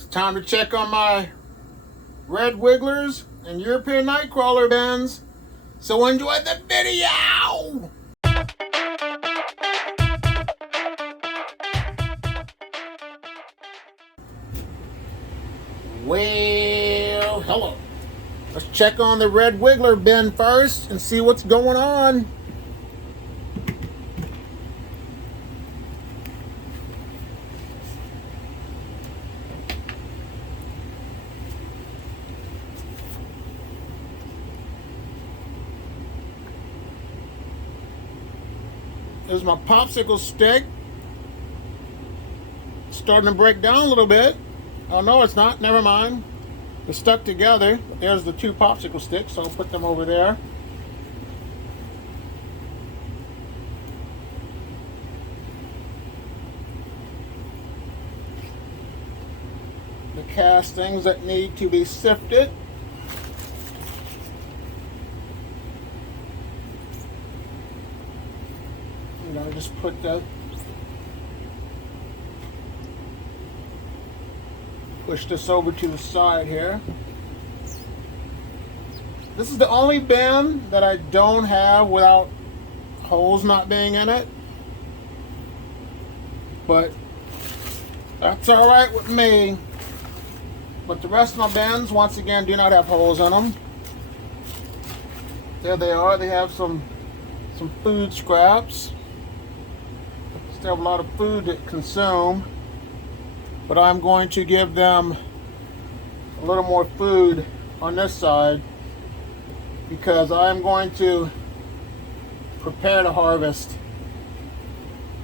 It's time to check on my red wigglers and European nightcrawler bins. So enjoy the video! Well, hello. Let's check on the red wiggler bin first and see what's going on. There's my popsicle stick. It's starting to break down a little bit. Oh no, it's not. Never mind. They're stuck together. There's the two popsicle sticks, so I'll put them over there. The castings that need to be sifted. I'm gonna just put that. Push this over to the side here. This is the only bin that I don't have without holes not being in it. But that's alright with me. But the rest of my bins, once again, do not have holes in them. There they are. They have some food scraps. Still have a lot of food to consume. But I'm going to give them a little more food on this side because I'm going to prepare to harvest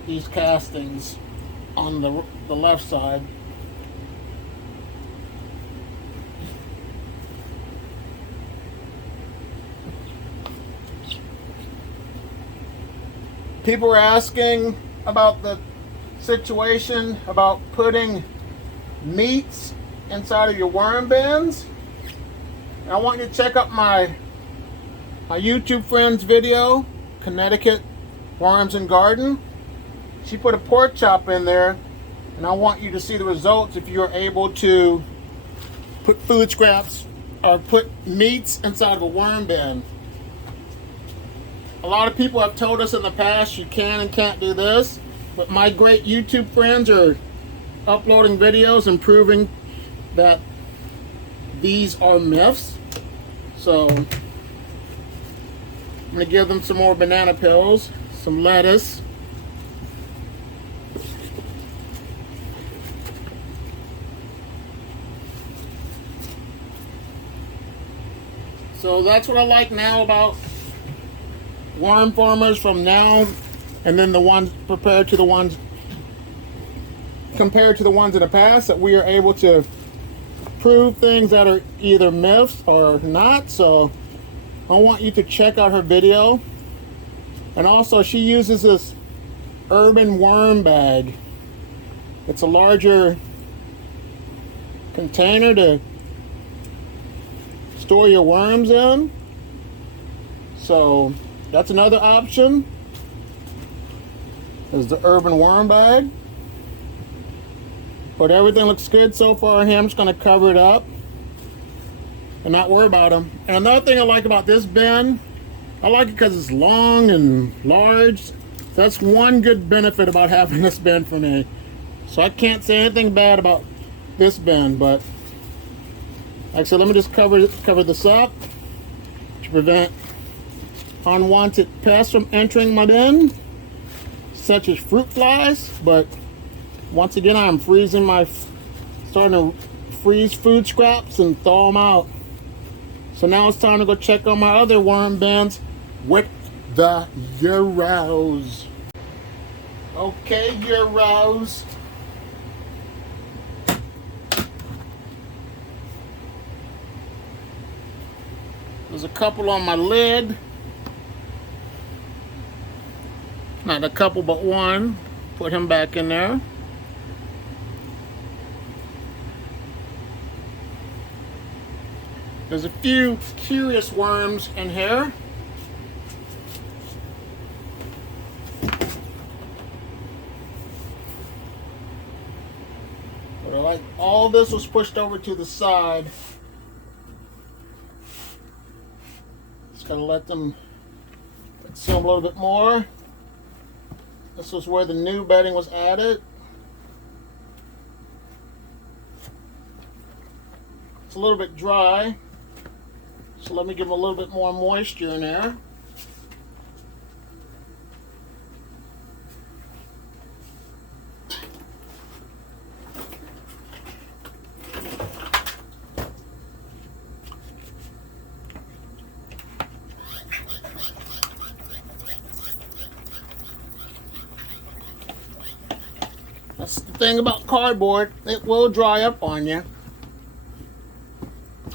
these castings on the left side. People were asking about the situation about putting meats inside of your worm bins. And I want you to check out my YouTube friend's video, Connecticut Worms and Garden. She put a pork chop in there, and I want you to see the results if you're able to put food scraps or put meats inside of a worm bin. A lot of people have told us in the past you can and can't do this, but my great YouTube friends are uploading videos and proving that these are myths. So I'm going to give them some more banana peels, some lettuce, so that's what I like now about worm farmers from now and then the ones compared to the ones in the past, that we are able to prove things that are either myths or not. So I want you to check out her video. And also, she uses this urban worm bag. It's a larger container to store your worms in. So that's another option, is the urban worm bag. But everything looks good so far here. I'm just going to cover it up and not worry about them. And another thing I like about this bin, I like it because it's long and large. That's one good benefit about having this bin for me. So I can't say anything bad about this bin. But like I said, let me just cover this up to prevent unwanted pests from entering my bin, such as fruit flies. But once again, I'm starting to freeze food scraps and thaw them out. So now it's time to go check on my other worm bins with the Euros. Okay, Euros. There's a couple on my lid. Not a couple, but one. Put him back in there. There's a few curious worms in here. But I like all this was pushed over to the side. Just gotta let them consume a little bit more. This was where the new bedding was added. It's a little bit dry, so let me give them a little bit more moisture in there. That's the thing about cardboard, it will dry up on you.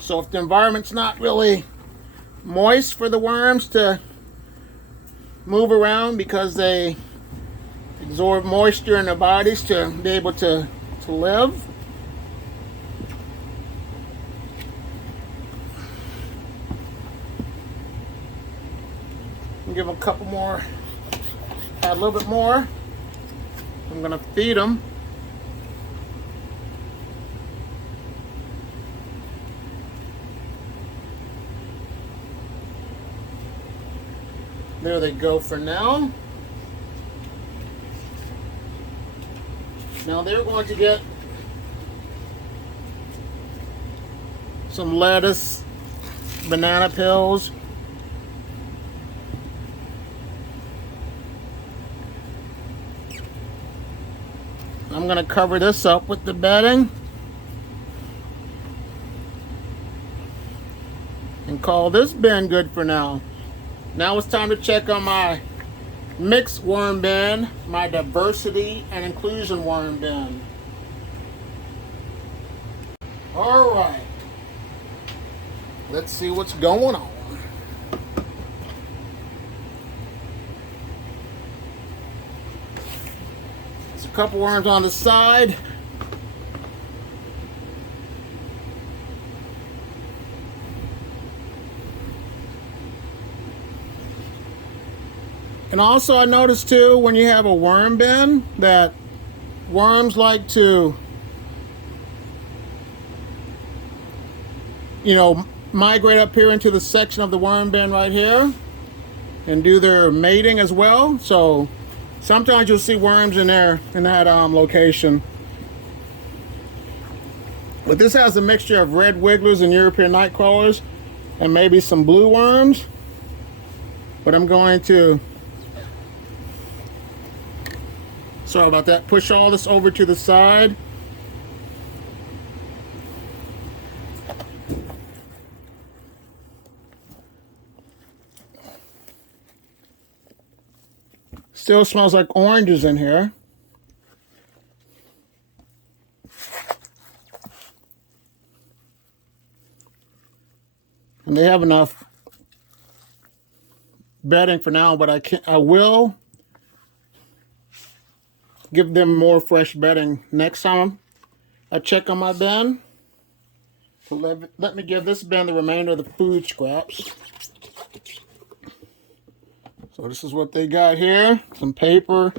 So if the environment's not really moist for the worms to move around because they absorb moisture in their bodies to be able to live. Give them a couple more, add a little bit more. I'm going to feed them. There they go for now. Now they're going to get some lettuce, banana peels. I'm going to cover this up with the bedding and call this bin good for now. Now it's time to check on my mixed worm bin, my diversity and inclusion worm bin. All right, let's see what's going on. A couple worms on the side. And also I noticed too, when you have a worm bin, that worms like to, migrate up here into the section of the worm bin right here and do their mating as well. So sometimes you'll see worms in there in that location. But this has a mixture of red wigglers and European night crawlers and maybe some blue worms. But I'm going to, sorry about that, push all this over to the side. Still smells like oranges in here. And they have enough bedding for now, but I will give them more fresh bedding next time I check on my bin. So let me give this bin the remainder of the food scraps. So this is what they got here. Some paper,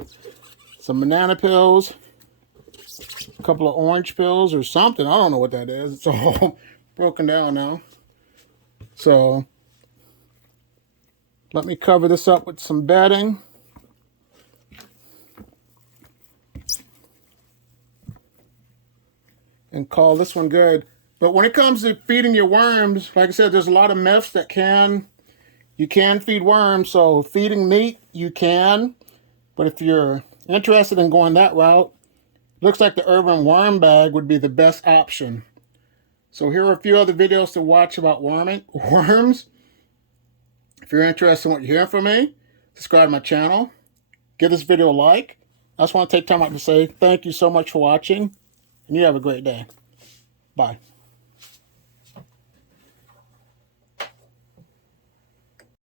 some banana peels, a couple of orange peels or something. I don't know what that is. It's all broken down now. So let me cover this up with some bedding. And call this one good. But when it comes to feeding your worms, like I said, there's a lot of myths that you can feed worms. So feeding meat, you can. But if you're interested in going that route, looks like the Urban Worm Bag would be the best option. So here are a few other videos to watch about worms. If you're interested in what you're hearing from me, subscribe to my channel. Give this video a like. I just want to take time out to say thank you so much for watching. And you have a great day. Bye.